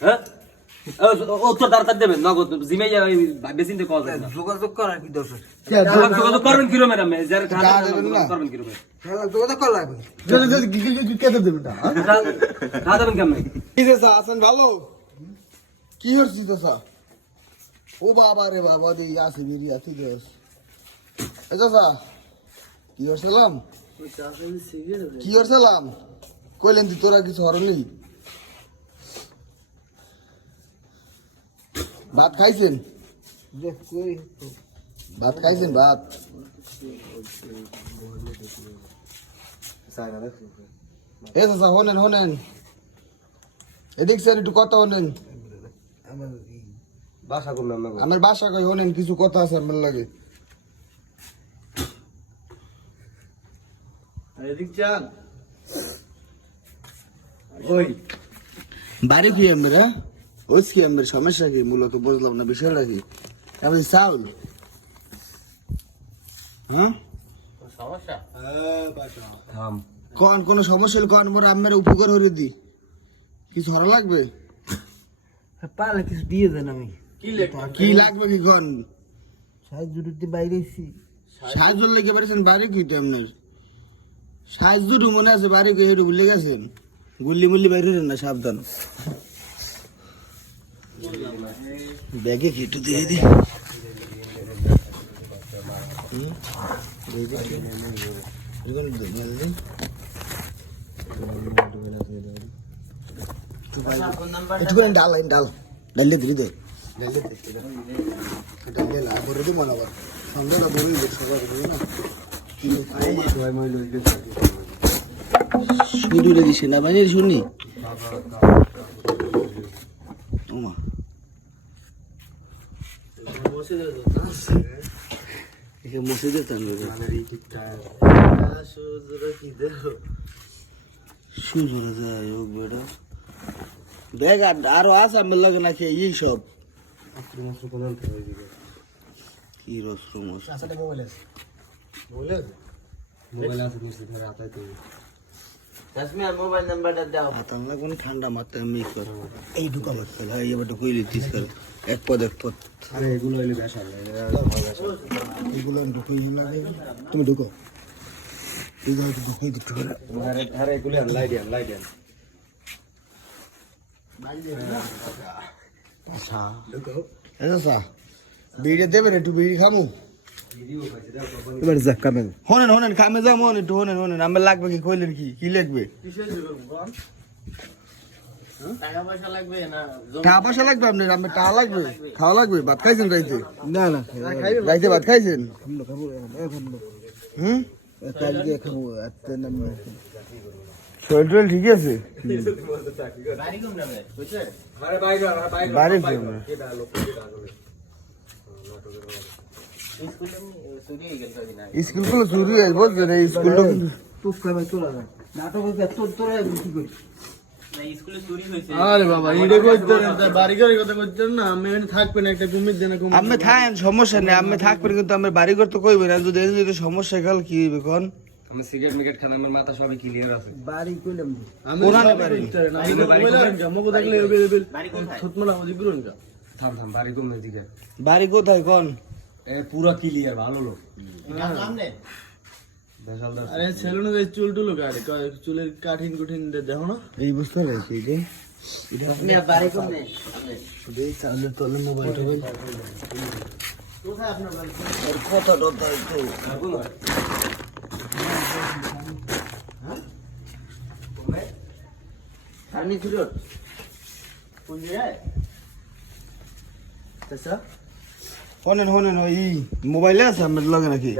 হ্যাঁ? ও- ও তো তাড়াতাড়ি দেবেন নগদ জিমে যাবে বেশি দিন কল দেবেন না যোগাযোগ করার কি দরকার যোগাযোগ করবেন যারা? করবেন করা লাগবে। কেটে দেবেন না দেবেন কেমন? কি আছেন ভালো? কি হচ্ছে ও বাবা রে বাবা দি আছে বেরিয়ে ঠিক আছে কি করছিলাম? কি করছিলাম? কইলেন তুই তোরা কিছু হরনি ভাত খাইছেন? যে ভাত খাইছেন ভাত? এ চাচা হনেন হনেন এদিক স্যার একটু কথা হনেন আমার বাসা আমার বাসা কই হনেন কিছু কথা আছে আমার লাগে। এদিক ওই বাড়ি কি আমরা? ওই কি আমার সমস্যা কি মূলত বুঝলাম না বিষয়টা কি আমি চাউল হ্যাঁ কোন কোন সমস্যা হলে কোন মোর আমের উপকার হরে দি। কিছু হরা লাগবে? পালে কিছু দিয়ে দেন আমি। কি লাগবে কি কোন? সাহায্য দিতে বাইরে এসেছি সাহায্য লেগে পারেছেন বাড়ি কি তেমনি সাহায্য মনে আছে বাড়ি কি হেঁটু ভুলে গেছেন গুল্লি মুল্লি বাইরে না সাবধান। ব্যাগে কেটু দিয়ে দি ডাল ডাল। ডাল দিলি ডাল দিয়ে দে ডাল দিয়ে লাভ করে দি মনে আবার সঙ্গে না বলি দে সবার বলি না শুরু রে সেনাবাহিনীর শুনি ওমা একে মসজিদের সুজরে যায় ও বেড়া দেখ আর আছে আমার লাগে নাকি এই সব কি রস্র মশ মোবাইল আছে নিশ্চিত ধরে হাতায় চাষমিয়া মোবাইল নাম্বারটা দাও। কোনো ঠান্ডা কর এই ঢুকা মারতে ভাই এবার ঢুকুই লিতিস কর এক পদ এক পদ। আরে এগুলো হইলে বেশা এগুলো ঢুকুই লাগে তুমি ঢুকো। এগুলো ঢুকুই দিতে পারে আরে আরে এগুলো লাই দেন লাই দেন। আচ্ছা। বিড়ি দেবেন একটু বিড়ি খামু? এবার যা কামেল হনেন হনেন খামে যাব একটু হনেন হনেন। আমার লাগবে কি কইলেন কি? কি লাগবে? টাকা পয়সা লাগবে না টাকা পয়সা লাগবে আপনার আমার টাকা লাগবে খাওয়া লাগবে ভাত খাইছেন রাইতে? না না রাইতে ভাত খাইছেন? হুম? শরীর টরীর ঠিক আছে? বাড়ি কম যাবে বুঝছে আরে বাইরে আরে বাইরে বাড়ি কি আমরা? কেডা লোক কেডা করে স্কুলে চুরি হয়ে স্কুলটা কিন্তু টুক করে চলে যায়। নাটক হচ্ছে তোর তোরা কি করি? না স্কুলে চুরি হয়েছে আরে বাবা এটা করতেন বাড়ি করতেন না আমি এখানে থাকবেন একটা কুমির দেন কুমির আমি থাকেন সমস্যা নেই আমি থাকবেন কিন্তু আমি বাড়ি করতে কইবেন আর যদি যদি সমস্যা খাল কি হইবে কোন? আমি সিগারেট মিগারেট খান আমার মাথা সবই ক্লিয়ার আছে। বাড়ি কইলাম আমি। আমি কোথায়? থুতমলা ওদি করুন কা থাম থাম বাড়ি কম দিকে বাড়ি কোথায় কোন? পুরো ক্লিয়ার ভালো লোক। আরে সেলুনে যে চুল টুল কাটে চুলের কাঠিন কুঠিন দেখো না। এই বুঝতে পারছি যে। কথা টথা একটু। কোন জায়গায়? আচ্ছা। হনেন হনেন ওই মোবাইলে আছে আমার লগে নাকি?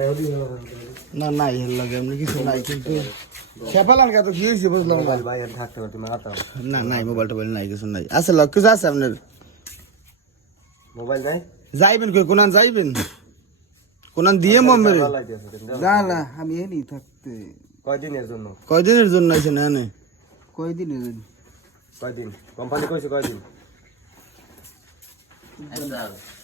না নাই এর লগে এমনি কিছু নাই কিন্তু খেপালান কা তো কি হয়েছে বুঝলাম না। ভাই আর থাকতে পারতে মাথা না নাই মোবাইল টোবাইল নাই কিছু নাই। আছে লগ কিছু আছে আপনার? মোবাইল নাই? যাইবেন কই কোনান যাইবেন? কোনান দিয়ে মমের ভালো লাগতেছে না না আমি এনি থাকতে। কয়দিনের জন্য? কয়দিনের জন্য আইছেন এনে? কয়দিন কয়দিন? কোম্পানি কইছে কয়দিন? রাতে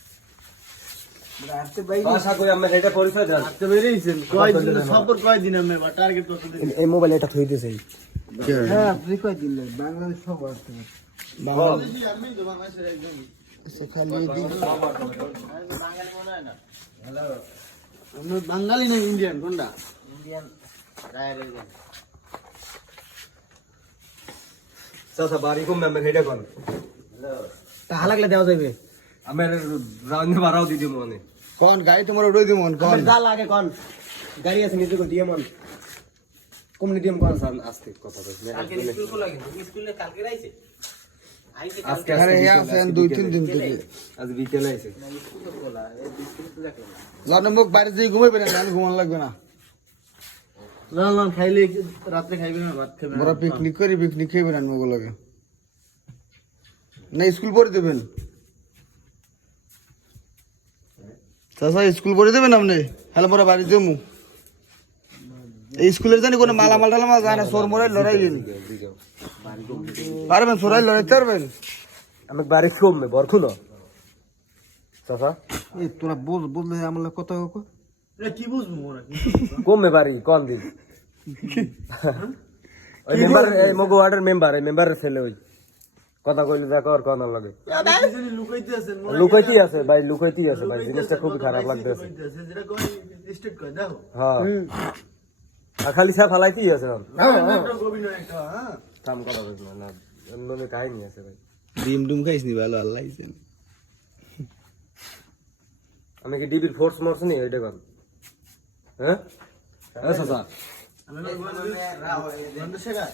এই মোবাইল এটা থই দিয়েছে। হ্যাঁ আপনি কয়দিন বাংলাদেশ সব আসতে বাঙালি না ইন্ডিয়ান কোনটা? চাচা বাড়ি কম মেম্বার হেডে কোন? টাকা লাগলে দেওয়া যাবে আমার রাউন্ডে বাড়াও দিদি মনে। কোন গাড়ি তোমার ওটাই দিব কোন? যা লাগে কোন। গাড়ি আছে নিজে দিয়ে মন। কম নিদিম কোন স্যার আস্তে কথা বলছি আজকে আরে ইয়া আছে দুই তিন দিন থেকে। আজ বিকেলে আইছে। জানো মুখ বাইরে দিয়ে ঘুমাইবে না আমি ঘুমান লাগবে না। না না খাইলে রাত্রে খাইবে না ভাত খাবে আমরা পিকনিক করি পিকনিক খেয়ে বেড়ান মোগো লাগে। না স্কুল পড়ে দেবেন। চাচা স্কুল পড়ে দেবেন আপনি? হ্যালো মোরা বাড়ি দেবো এই স্কুলের জানি কোনো মালামাল টালামাল যায় না সোর মোরাই লড়াই পারবেন সোরাই লড়াইতে পারবেন আমি বাড়ি কম মে বরখুন চাচা? এই তোরা বল বললে আমার কথা হোক কি বুঝব ওরা কি কম বাড়ি কোন দিন। ওই মেম্বার এই মগো ওয়ার্ডের মেম্বার এই মেম্বারের ছেলে ওই। কথা কইলে দেখো আর কোন লাগে লুকাইতে লুকাইতেই আছে ভাই লুকাইতেই আছে ভাই জিনিসটা খুব খারাপ লাগতেছে হ্যাঁ আর খালি সা ফালাইতেই আছে হ্যাঁ কাম করা হয়েছে না এমনি কাহিনী আছে ভাই ডিম ডুম খাইস নি ভালো আল্লাহ আমি কি ডিবির ফোর্স মরছ নি ওইটা কর হ্যাঁ হ্যাঁ চাচা বন্ধ শেখা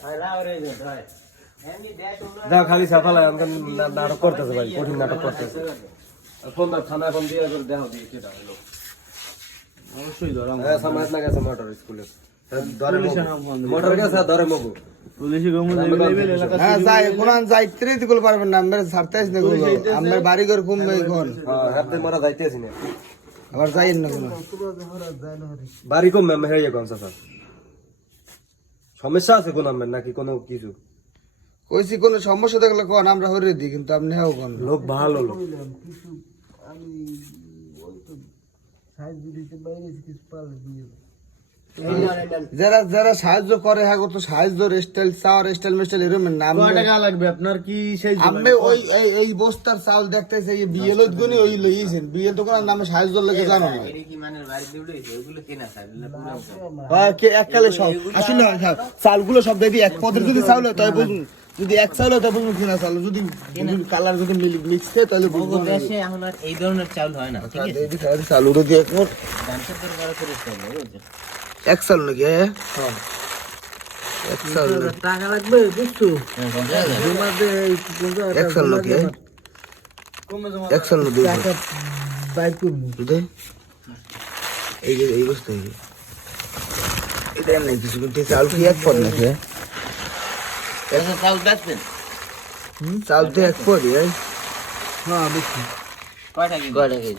দাও খালি সাফালা আমাকে নাটক করতেছে ভাই কঠিন নাটক করতেছে। ফোন দাও থানা ফোন দিয়ে করে দেখাও দিয়ে কেটা হলো। অবশ্যই ধরা হ্যাঁ সামাজ না গেছে মোটর স্কুলে গেছে ধরে মগু। হ্যাঁ এখন। হ্যাঁ আবার যাই না বাড়ি কম হয়ে সমস্যা আছে কোন নাকি কোনো কিছু? কইছি কোনো সমস্যা দেখলে কোন আমরা হরে দিই কিন্তু আপনি হেও কোন লোক ভালো লোক। যারা যারা সাহায্য করে হ্যাঁ তো সাহায্য স্টাইল চাওয়ার স্টাইল মেস্টাইল এরকম নাম টাকা লাগবে? আপনার কি সেই আমি ওই এই বস্তার চাউল দেখতেছে এই বিএল গুনি ওই লইছেন বিএল তো কোনো নামে সাহায্য লাগে জানো না। হ্যাঁ, কে এককালে সব। আসলে হয়, হ্যাঁ, চালগুলো সব দেখি এক পদের যদি চাউল হয় তাই বুঝুন। যদি এক চাউল হয় বুঝুন কিনা চাউল যদি কালার যদি মিক্স থাকে তাহলে বুঝব না। এখন আর এই ধরনের চাউল হয় না ঠিক আছে? এই উড়ে দিয়ে এক দরকার করে চাউল এক নাকি হ্যাঁ? এক চাল টাকা লাগবে বুঝছ? এক চাল নাকি? হ্যাঁ? এক চাল না দুই করব। বুঝলে এই যে এই বস্তু। এটা এমনি কিছু কিন্তু চাল কি এক পদ নাকি হ্যাঁ? চাউল বেচবেন চাল তো এক পদ হ্যাঁ কয়টা কেজি কয়টা কেজি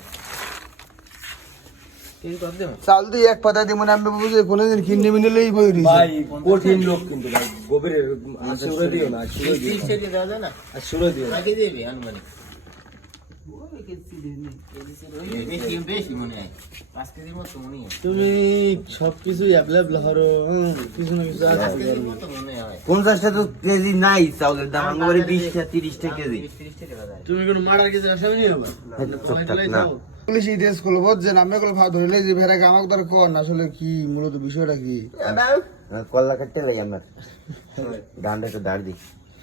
দেবো চাল দিয়ে এক পাতা দিয়ে মানে আমি বুঝে কোনোদিন কিনে মিনে লই বই রইছি। ভাই কঠিন লোক কিন্তু ভাই গভীরের আসুরে দিও না আসুরে দিও না। আসুরে দিও না। কেজি দেবে আনুমানিক পঞ্চাশটা তো কেজি নাই তিরিশটা কেজি তুমি হবে না। পুলিশ দেশ করল বুঝছেন আমি এগুলো যে ভেড়াকে আমাকে ধর কোন আসলে কি মূলত বিষয়টা কি কল্লা কাটতে লাগে আপনার গানটা একটু দাঁড় দিই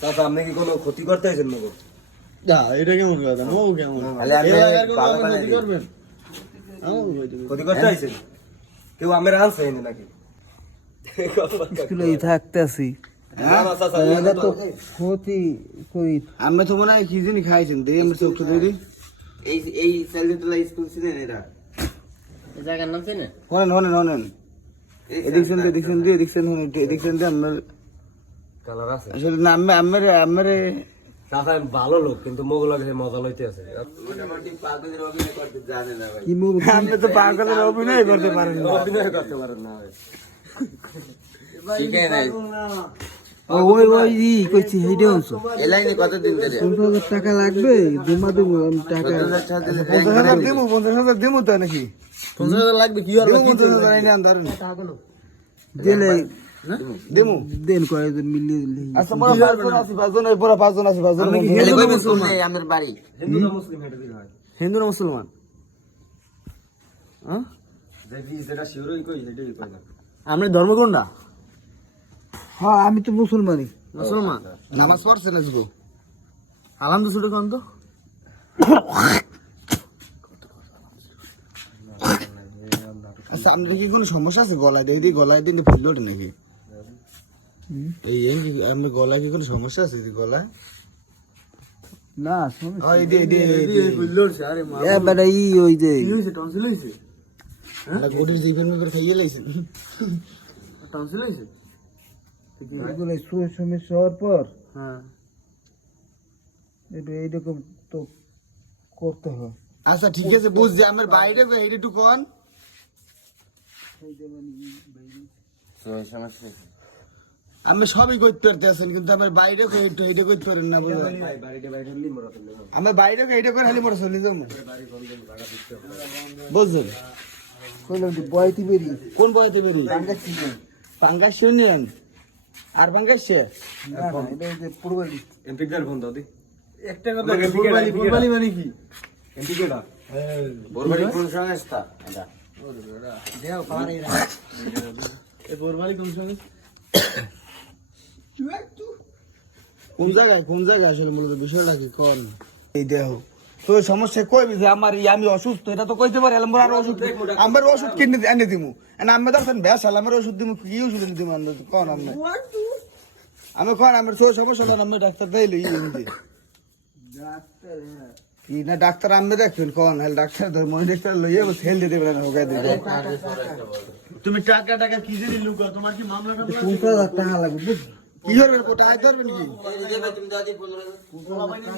চাচা আপনি কি কোনো ক্ষতি করতে আছেন মগো না এটা কেমন কথা মৌ কেমন? ক্ষতি করতে আছেন? কেউ আমের আনছে নাকি? কিলোই থাকতেছি না, না, চাচা, এটা তো- ক্ষতি কই আমি তো মনে হয় কি জিনিস খাইছেন? দিয়ে আমি দিয়ে দিই। এই এই চাইলে তো স্কুল ছিলেন এরা? হনেন হনেন হনেন এদিক শুনতে এদিক শুনতে এদিক শুনতে এদিক শুনতে আমার কালার আছে। আসলে না আমি আমার আমার চাচা ভালো লোক কিন্তু মোগল মজা লইতে আছে। আপনি তো পাগলের অভিনয় করতে পারেন অভিনয় করতে পারেন না ভাই। ও, ওই ওই ই কইছি হেইডে অংশ এই লাইনে ধরে? টাকা লাগবে দুমা দেবো আমি টাকা দিমু দিমু তো নাকি? পঞ্চাশ হাজার লাগবে কি আর এনে দিলে দিমু। দেন কয়েকজন মিলিয়ে দিলে। আচ্ছা মোরা পাঁচজন আছি পাঁচজন এই পুরা পাঁচজন আছি পাঁচজন এলে কইবে শুনলে আমাদের বাড়ি হিন্দু না মুসলিম এটা দিল হয় হিন্দু না মুসলমান যে কি যেটা শিওরই কই সেটাই কই আমরা ধর্ম কোনটা হ্যাঁ আমি তো মুসলমানই। মুসলমান? নামাজ পড়ছেন আজকে আলাম তো ছুটে কান তো। আচ্ছা আপনার কি কোনো সমস্যা আছে? গলায় দেখি দিই গলায় দিন ফুল ওঠে নাকি? এই এই কি আপনার গলায় কি কোনো সমস্যা আছে এই গলায়? না শুনে ও এই দিয়ে দিয়ে আরে মা এ বেটা ই ওই যে। কি হয়েছে টনসিল হয়েছে? গোটির জিপের মধ্যে খাইয়ে লাইছেন। টনসিল হয়েছে? এগুলো সমস্যা হওয়ার পর হ্যাঁ। এটা এইরকম তো করতে হয়। আচ্ছা ঠিক আছে বুঝছি। আমার বাইরে এইটা একটু কন। আমি সবই করতে পারতে আছেন কিন্তু আমার বাইরে একটু এইটা করতে পারেন না বাইরে তো আমার বাইরে এইটা করে খালি মরে চলে যাব। বুঝলেন বয়তি বেরি। কোন বয়তে বেরি? পাঙ্গাস ইউনিয়ন আর পাঙ্গাস না এমপিকার দি। একটা কথা ফুটবালি ফুটবালি মানে কি? এমপিকেটা বোরবাড়ি কোন সংস্থা? এটা। কোন সঙ্গে কোন জায়গায় কোন জায়গায় আসলে মূলত বিষয়টা কি? কন? এই দেহ। তো সমস্যা কইবি যে আমার আমি অসুস্থ এটা তো কইতে পারি আমার আর ওষুধ আমার ওষুধ কিনে এনে দিমু। এনে আমি দেখছেন বেশ হল আমার ওষুধ দিমু কি ওষুধ এনে দিমু আন্দাজ কন আমি আমি কন আমার সব সমস্যা হলো আমি ডাক্তার দেইলে ই এনে কি না ডাক্তার আমি দেখবেন কন হেল ডাক্তার ধর মনে ডাক্তার লইয়ে বস হেল দিতে পারেন হোগাই দিবে তুমি টাকা টাকা কি জানি লুকা তোমার কি মামলা টামলা আছে? পঞ্চাশ হাজার টাকা লাগবে কি করবে কোটায় ধরবেন কি?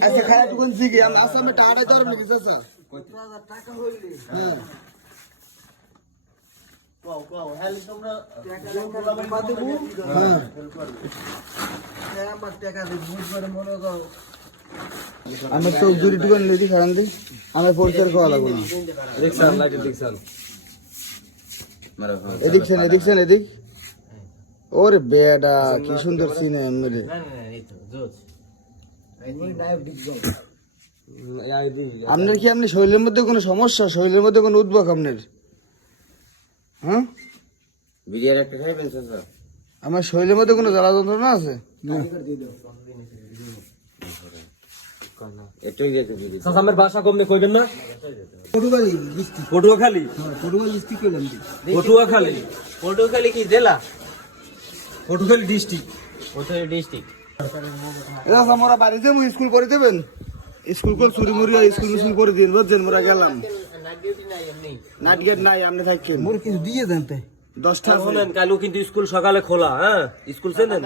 আচ্ছা খায়া টুকুন শিখি আমি আসামে টাকাটাই ধরবেন কি চাচা? হ্যাঁ। হ্যাঁ, আমার চোখ জুড়ি টুকুন লেদি খারান দি। আমার পরিচয় খাওয়া লাগবে না। এদিক এদিক এদিক। ওরে বেডা কি সুন্দর সিনে এমনি আপনার কি আপনি শরীরের মধ্যে কোনো সমস্যা? শরীরের মধ্যে কোনো উদ্বেগ আপনার? হ্যাঁ? বিরিয়ার একটা খাইবেন চাচা আমার শরীরের মধ্যে কোনো জ্বালা যন্ত্রণা আছে? সাসামের ভাষা কমনে কইবেন না? পটুয়াখালী হ্যাঁ পটুয়াখালী? পটুয়াখালী কি জেলা? পটুয়াখালী ডিস্ট্রিক্ট পটুয়াখালী ডিস্ট্রিক্ট এটা আমরা বাড়িতে স্কুল করে দেবেন স্কুল করে চুরি মুড়ি স্কুল মিস্কুল করে দিন বুঝছেন মোরা গেলাম। নাট গেট নাই আপনি থাকেন মোর কিছু দিয়ে দেন তাই দশটা। শুনেন কালু কিন্তু স্কুল সকালে খোলা হ্যাঁ? স্কুল চেনেন?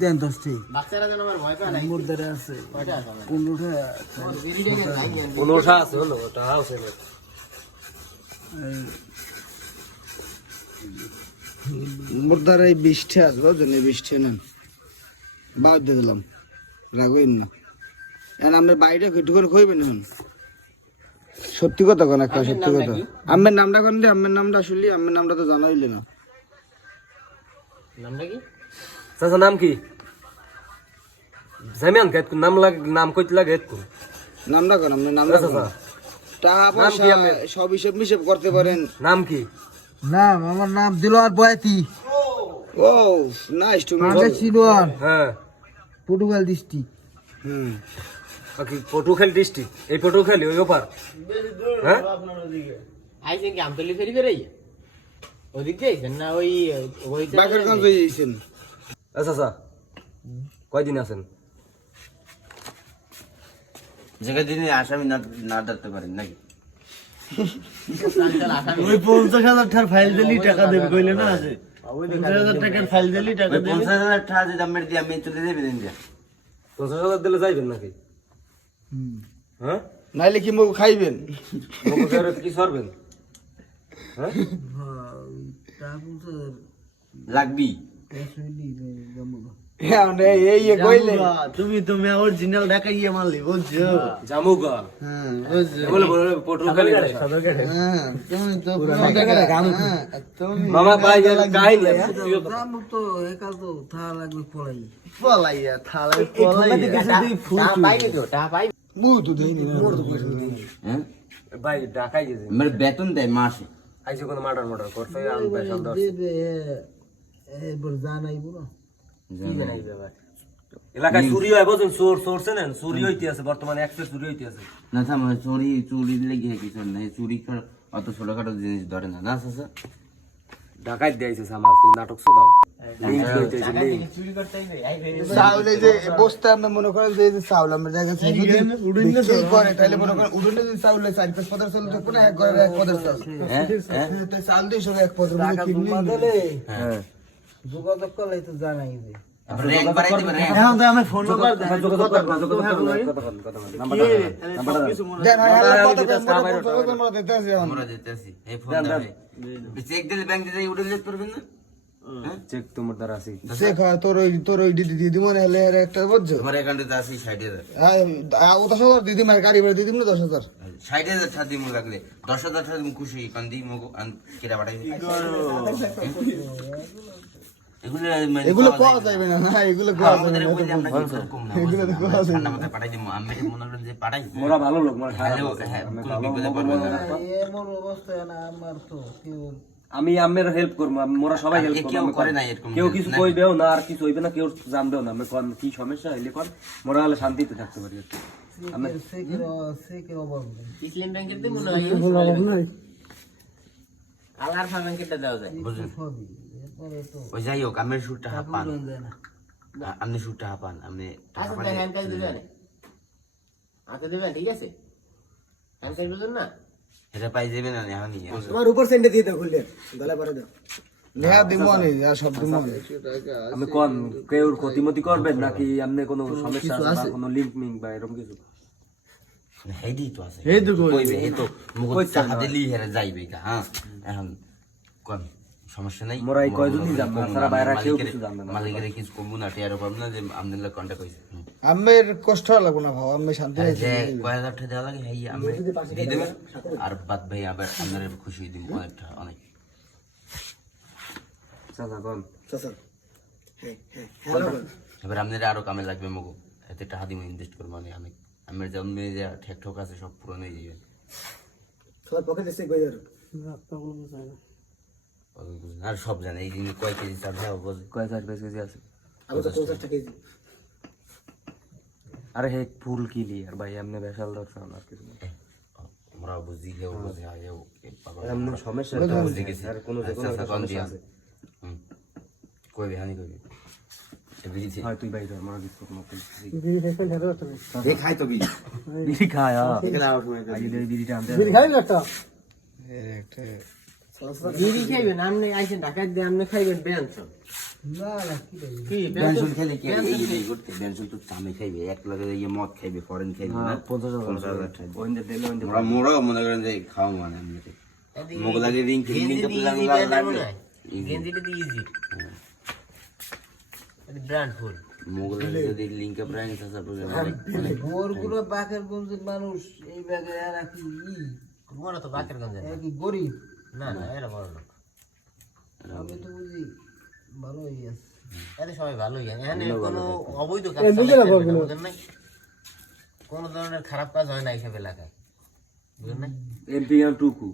দেন দশটি। বাচ্চারা যেন আমার ভয় পায় না। মোর দ্বারা আছে। পনেরোটা। পনেরোটা আছে হলো ওটা আছে না মোর এই বৃষ্টি বুঝছেন? এই বৃষ্টি নেন বাদ দিয়ে দিলাম। রাখবেন না। এখন আপনি বাইরে একটু করে কইবেন এখন। সত্যি কথা কোন একটা সত্যি কথা। আমের নামটা কোন দি আমের নামটা আসলে আমের নামটা তো জানা হইলে না। নামটা কি? চাচা নাম কি? জামিয়ান কে নাম লাগ নাম কইতে লাগে নামটা কোন নামটা কোন চাচা। টাকা পয়সা সব হিসেব মিসেব করতে পারেন। নাম কি? নাম আমার নাম দিলওয়ার বয়াতি। ও নাইস টু পাঁচটা সিলোয়ার হ্যাঁ। পটুয়াল ডিস্ট্রিক্ট হুম। বাকি পটুয়াখালী ডিস্ট্রিক্ট এই পটুয়াখালী ওই ওপার? হ্যাঁ? আইসেন কি আমতলি ফেরি বেরাই ওদিক যাইছেন না ওই ওই বাকেরগঞ্জ হয়ে গেছেন আচ্ছা আচ্ছা। কয়দিন আছেন? যেখানে দিনে আসামি না না ধরতে পারেন নাকি? ওই পঞ্চাশ হাজার টাকার ফাইল দিলি টাকা দেবে কইলে না আছে? পঞ্চাশ হাজার টাকার ফাইল দিলি টাকা দেবে। পঞ্চাশ হাজার টাকা যদি আমি দিয়ে আমি চলে যাবে পঞ্চাশ হাজার দিলে যাইবেন নাকি? হ্যাঁ? নাইলে কি মুখ খাইবেন? কি সরবেন হ্যাঁ? লাগবি। হ্যাঁ, তুমি তুমি অরিজিনাল ঢাকা ইয়ে মারলি বুঝছ? জামুগা। হ্যাঁ বলে বলে পটল খালি হ্যাঁ তুমি তো হ্যাঁ, তুমি মামা ভাই কাহিনী জামু তো একাল তো থা লাগবে পড়াই পলাইয়া থালা পলাইয়া। টাকা পাইনি তো টাকা পাই মুখ তো দেয়নি না হ্যাঁ? ভাই ঢাকায় গেছে। আমার বেতন দেয় মাসে। আইসে কোনো মার্ডার মার্ডার করছে আমি এবার জানাইবো। না এলাকায় চুরি হয় বুঝুন চোর চোর চেনেন? চুরি হইতে আছে বর্তমানে একশো চুরি হইতে আছে। না থাম চুরি চুরি লেগে কিছু নাই। চুরি অত ছোটখাটো জিনিস ধরে না। না চাচা ঢাকায় দিয়েছে সামাজ তুই নাটক আইবে? আইবে চাউলে যে বস্তা আমরা মনে করেন যে চাউল আমরা জায়গা থেকে যদি করে তাহলে মনে করেন উড়নে যদি চাউলে চার পাঁচ পদের চাউল থাকবে না এক ঘরের এক পদের চাউল। হ্যাঁ হ্যাঁ। চাল দিয়ে সব এক পদের হ্যাঁ। যোগাযোগ করলে তো দেন, দাও চেক দিলে ব্যাংক দিতে উঠে যেতে পারবেন না? চেক তোমার দ্বারা আছে। সে খা তোর ওই তোর ওই দিদি দিদি মনে হলে এর একটা বুঝছ তোমার অ্যাকাউন্টে আছে ষাট হাজার। ও দশ হাজার দিদি মার গাড়ি ভাড়া দিদি না দশ হাজার? ষাট হাজার টাকা দিমু লাগলে। দশ হাজার টাকা দিমু খুশি কান দিই মগো কেটা পাঠাই এগুলো মানে পাওয়া পাওয়া যাবে না না এগুলো পাওয়া যাবে না বলি আমরা কিছু কম না এগুলো তো পাওয়া যাবে ঠান্ডা মাথায় পাঠাই দিমু আমি মনে করেন যে পাঠাই মোরা ভালো লোক মোরা খারাপ হ্যালো লোক। কোনো বিপদে পড়বে না। এমন অবস্থায় না আমার তো আমি আমের হেল্প করব মোরা সবাই হেল্প করব কেউ করে না এরকম কেউ কিছু? কইবেও না আর কিছু হইবে না কেউ জানবেও না। আমি কোন কি সমস্যা হইলে কোন মোরা হলে শান্তিতে থাকতে পারি আর কি। অভাব ইসলাম ব্যাংকের তো মনে হয় আলার ব্যাংকেরটা দেওয়া যায়। বুঝলেন। ওই যাই হোক আমের সুটটা হাঁপান। আপনি সুটটা হাঁপান আপনি আচ্ছা হ্যান্ড কাজ দিবেন হাতে দিবেন ঠিক আছে? হ্যান্ড কাজ বুঝুন না? এটা পাই যাবেন না এখনই। তোমার উপর সেন্টে দিয়ে দাও খুললে গলা পরে দাও। আমি কোন কেউ ক্ষতিমতি করবেন নাকি আপনি কোনো সমস্যা আছে? কোনো লিঙ্ক মিঙ্ক বা এরকম কিছু? হেডি তো আছে। এই তো কই। কইবে। তো মুখ কইছে দিলি হেরে যাইবে কা হ্যাঁ। এখন কোন? সমস্যা নাই। মোরা এই কয়জনই জানব, না, তারা বাইরে কেউ কিছু জানবে না। মালিকের কিছু কমবো না টিয়ার পাবো না যে আমদের কন্টাক্ট হয়েছে আমের কষ্ট লাগবো না ভাও আমি শান্তি যে কয় হাজার টাকা দেওয়া লাগে হ্যাঁ আমি দিয়ে দেবেন আর বাদ ভাই আবার খুশি দিন অনেকটা অনেক। চাচা কোন। এবার আপনার আরও কামে লাগবে মগো। এতে টাকা দিয়ে ইনভেস্ট করব মানে আমি। আমার জন্মে যে ঠেক ঠোক আছে সব পুরো হয়ে যাবে। সবার পকেটে সে কই আর আর সব জানে এই দিনে কয় কেজি চাল যাব বোঝে কয় চার পাঁচ কেজি আছে। আমি তো 50 টাকা কেজি। আরে হে ফুল কিলি আর ভাই এমনি বেশাল দর্শন আর কিছু না। আমরা বুঝি কেউ বুঝে পাগল এমনি সমস্যা বুঝে গেছি। আর কোনো যে কোনো আচ্ছা, কোন সমস্যা আছে। হুম। কইবে হানি কইবে এ বিড়ি হয় তুই বাইরে আমার কিছু মত এ খাই তো বিড়ি। বিড়ি খায় হ্যাঁ। এখানে আওয়াজ বিড়ি খাইবেন আপনি আইসেন ঢাকায় দিয়ে আপনি খাইবেন বেনসন। মোরাও মনে করেন যে খাওয়া মানে এমনিতে রিং ব্র্যান্ড ফুল মুখ যদি লিঙ্ক আপ রাইন সাসা পুরো গোরগুলো বাকের মানুষ এই ব্যাগে এরা কি তো গরিব? না না এরা বড় লোক। আমি তো বুঝি ভালোই আছে এতে সবাই ভালোই জানে এখানে কোনো অবৈধ কাজ বুঝেন নাই? কোনো ধরনের খারাপ কাজ হয় না এইসব এলাকায়। বুঝেন নাই এমপি আর টুকু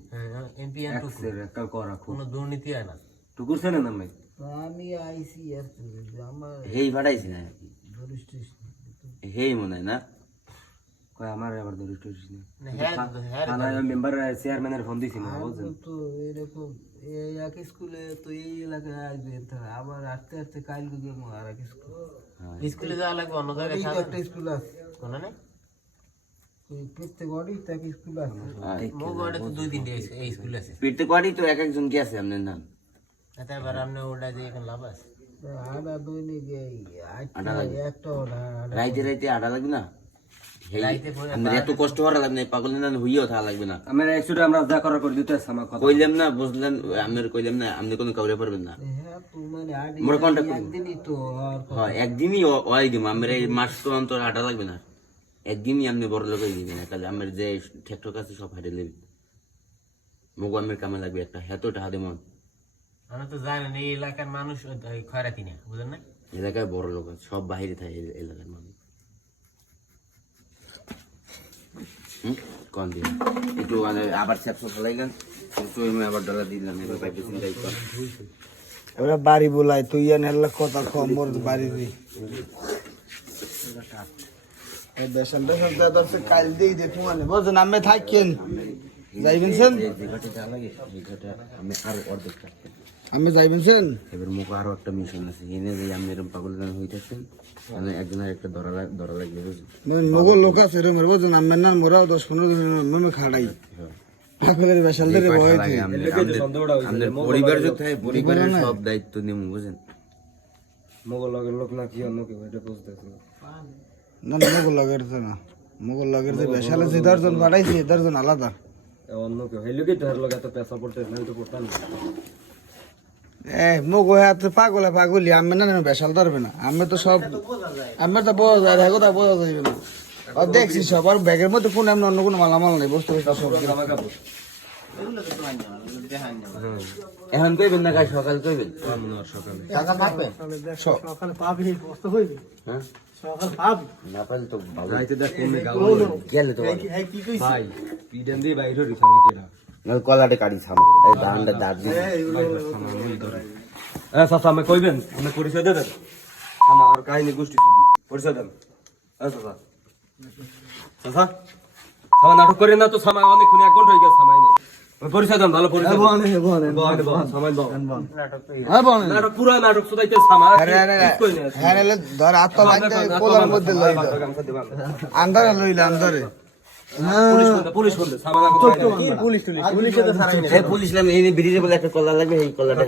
এমপি টুকু। একটা করা কোনো দুর্নীতি হয় না। টুকুর আমি তো আমি আইসি আমার হেই ভাড়াইছি না হেই মনে হয় না? কয় আমার আবার ধরে টুরিস না না, হ্যাঁ হ্যাঁ থানায় মেম্বার চেয়ারম্যানের ফোন দিছি না বুঝছেন তো এরকম এই এক স্কুলে তো এই এলাকায় আসবে তারা আবার আস্তে আস্তে কাইল গুগে আর এক স্কুল স্কুলে যাওয়া লাগবে অন্য জায়গায় এই তো সাজানো। একটা স্কুল আছে কোনো নেই ওই প্রত্যেক অডিট তাকে স্কুল আছে মুখ ওটা তো দুই তিনটে এই- এই স্কুল আছে পিটতে পারি তো এক একজন কি আছে আপনার নাম তারপর আপনি ওটা যে এখন লাভ আছে আডা দৈনিক এই আডা আটটা লাগে? একটা ওটা আডা রাইতে রাইতে আটা লাগবে না হেই, রাইতে পরে আপনার এত কষ্ট করা লাগবে না পাগল না হইয়াও থাকা লাগবে না। আমার একচুয়ালি আমরা যা করার করে দিতে আমার কথা। কইলাম না বুঝলেন আপনার কইলাম না আপনি কোনো কাউরে পারবেন না। হ্যাঁ মানে আডি মোর কন্টাক্ট একদিনই তো হ্যাঁ একদিনই ও- ওয়াই দিব মাস তো অন্তর আটা লাগবে না। একদিনই আপনি বড় লোক হয়ে দিবেন আমার যে ঠেকঠক আছে সব হারিয়ে নেবেন মুগো আমের কামে লাগবে একটা হেতো টাকা দেবো আমরা তো জানেন এই এলাকার মানুষ খয়রাতি না বুঝলেন না? এলাকায় বড় লোক সব বাইরে থাকে এলাকার মানুষ হুম? কন দিন? একটু মানে আবার স্যাপসো ফেলাই গেন একটু আমি আবার ডলার দিলাম এবার পাইপে চিন্তাই কর এবার বাড়ি বলাই তুই এনে হেললে কথা কম মোর বাড়ি দি বেসাল বেসাল তো দর্শে কাল দিয়ে দে তোমার বুঝছেন আমি থাকেন যাইবেন সেন আমি আরও অর্ধেক আমি যাইবেন এবার মুখ আরও একটা মিশন আছে। এনে যে আপনি এরকম পাগল গান হয়ে মানে একটা ধরা লাগ- ধরা লাগবে মগল লোক আছে রে মেরে বুঝছেন আমি নাম মোরাও দশ পনেরো দিন আমি খাড়াই। আপনাদের বেসাল ধরে ভয় লাগে আমাদের- আমাদের- আমাদের পরিবার যদি থাকে পরিবারের সব দায়িত্ব বুঝেন মোগল লগের লোক না কি অন্য কেউ এটা বুঝতেছি না। না না মগল লগের না। মগল লগের যে দশজন দশজন আলাদা। অন্য কেউ। হইলে কি তোর লোক এত পেশা পড়তে না তো পড়তাম মগো হাত পাগলে পাগলি আমি না বেসাল ধরবে না। আমি তো সব আমি তো বোঝা যায় রেগো তা বোঝা যাবে না। আর দেখছি সব আর ব্যাগের মধ্যে কোন এমন অন্য কোনো মালামাল নেই বস্তু সব এখন কইবেন না কাজ সকাল কইবেন? পাবে? হ্যাঁ। না পারলে তো ভালো। রাইতে দেখ কোন গাও গেলে তো ভাই পিডেন দিয়ে বাইরে হইছে আমাকে কলাটে কাড়ি থামো। এই ধানটা দাঁত দিয়ে এ চাচা আমি কইবেন? আমি পরিচয় দেবেন আমার আর কাহিনী গোষ্ঠী শুধু পরিচয় দেন। এ চাচা চাচা সামা নাটক করেন না তো সামাই অনেকক্ষণ এক ঘণ্টা হয়ে গেছে সামাই নেই। পরিচয় দেন ভালো পরিচয় দেন। বল, বল, সামাই বল। হ্যাঁ বলেন। নাটক পুরা নাটক শুধাইতে সামা আরে আরে হ্যাঁ নাহলে ধর দাও আন্দারে লইলে। আন্দারে পুলিশ বলতে সামা পুলিশ পুলিশ এই ব্রিজে বলে একটা কলা লাগবে এই কলাটা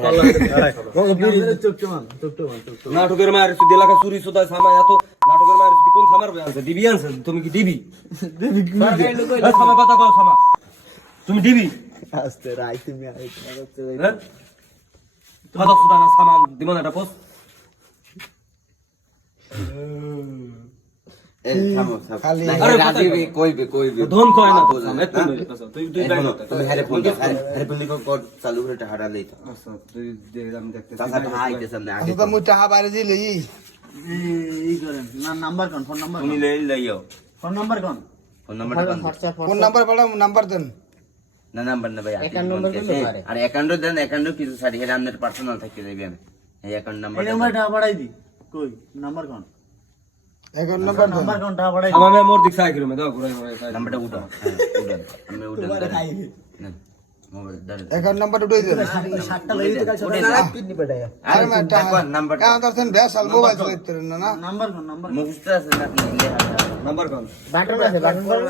নাটকের মায়ের সুদি এলাকা চুরি সুদায় সামাই এত নাটকের মায়ের সুদি কোন সামার আনছে ডিবি আনছে তুমি কি এ, সামা কথা কও সামা তুমি ডিবি আস্তে রাই তুমি হ্যাঁ? কথা সুদা না সামান দিমন এটা পোস্ট। নাম্বার কোন ফোন নাম্বার তুমি ফোন নাম্বার কোন। ফোন নাম্বারটা নাম্বার পাঠাম নাম্বার দেন। না নাম্বার না ভাই। আর অ্যাকাউন্ট দেন অ্যাকাউন্ট কিছু সারি হেরে আপনার পার্সোনাল থাকতে যাবে আমি এই অ্যাকাউন্ট নাম্বার এই নাম্বার টাকা দি। কই নাম্বার কোন? এখন নাম্বার দেন নাম্বার কোন টাকা আমার মোর দিক সাইকেল মে দাও ঘুরাই ঘুরাই নাম্বারটা উঠাও। হ্যাঁ উঠান আমি দেন মোবাইল এখন নাম্বার উঠাই আরে নাম্বার বেসাল মোবাইল না না? নাম্বার কোন নাম্বার মুখস্থ আছে না? নাম্বার কোন বাটন আছে বাটন করব?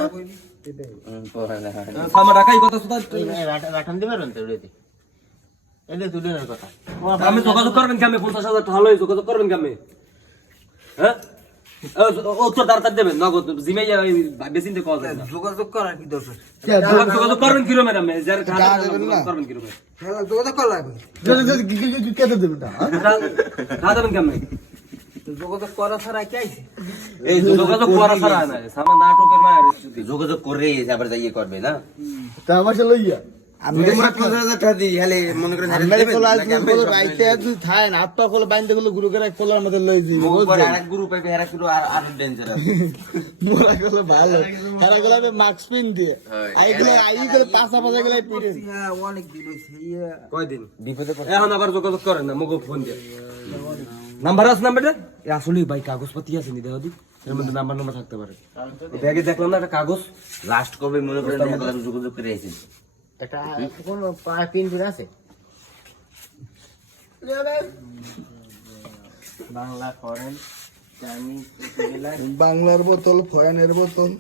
সামা রাখাই কথা বাটন এলে তুলে কথা। আমি যোগাযোগ করবেন কেমন পঞ্চাশ হাজার টাকা হলো যোগাযোগ করবেন কেমন হ্যাঁ? তাড়াতাড়ি দেবেন নগদ বেশি কল যোগাযোগ করার কি দরকার যোগাযোগ যার? করবেন হ্যাঁ যোগাযোগ করা লাগবে কেটে দেবেন টাকা টাকা দেবেন কেমন? তো যোগাযোগ করা ছাড়া কি আইছে? এই যোগাযোগ করা ছাড়া না সামা নাটকের মায়ের যোগাযোগ করে আবার যাইয়ে করবে না? তা আমার সে লইয়া। মুখ এখন আবার যোগাযোগ করেন না মুগো ফোন দিয়ে। নাম্বার আছে নাম্বারটা? আসলে ভাই কাগজপাতি আছে নি দেহ এর মধ্যে নাম্বার নাম্বার থাকতে পারে। ব্যাগে দেখলাম না একটা কাগজ। লাস্ট কবে মনে করেন যোগাযোগ করে আইছেন? একটা কোন পিন পিন আছে। বাংলা ছোটবেলায় বাংলার বোতল ফয়ানের বোতল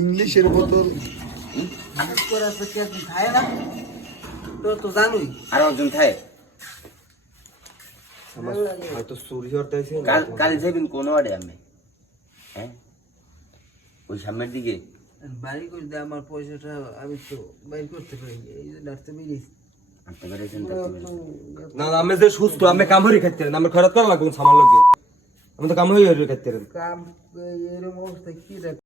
ইংলিশের বোতল। কাজ করার তো খায় না? তো তো জানুই। আর একজন থাকে আমার হয়তো চুরি করতে কাল কাল যাবেন কোন আমি। হ্যাঁ? ওই সামনের দিকে। বাড়ি করে দিয়ে আমার পয়সাটা আমি তো বাইর করতে পারি এই জন্য না আমি যে সুস্থ আমি কাম হরি খাইতে আমার খরচ করা লাগবে সামান আমি তো কাম হরি খাইতে কাম এরকম অবস্থা কি দেখ?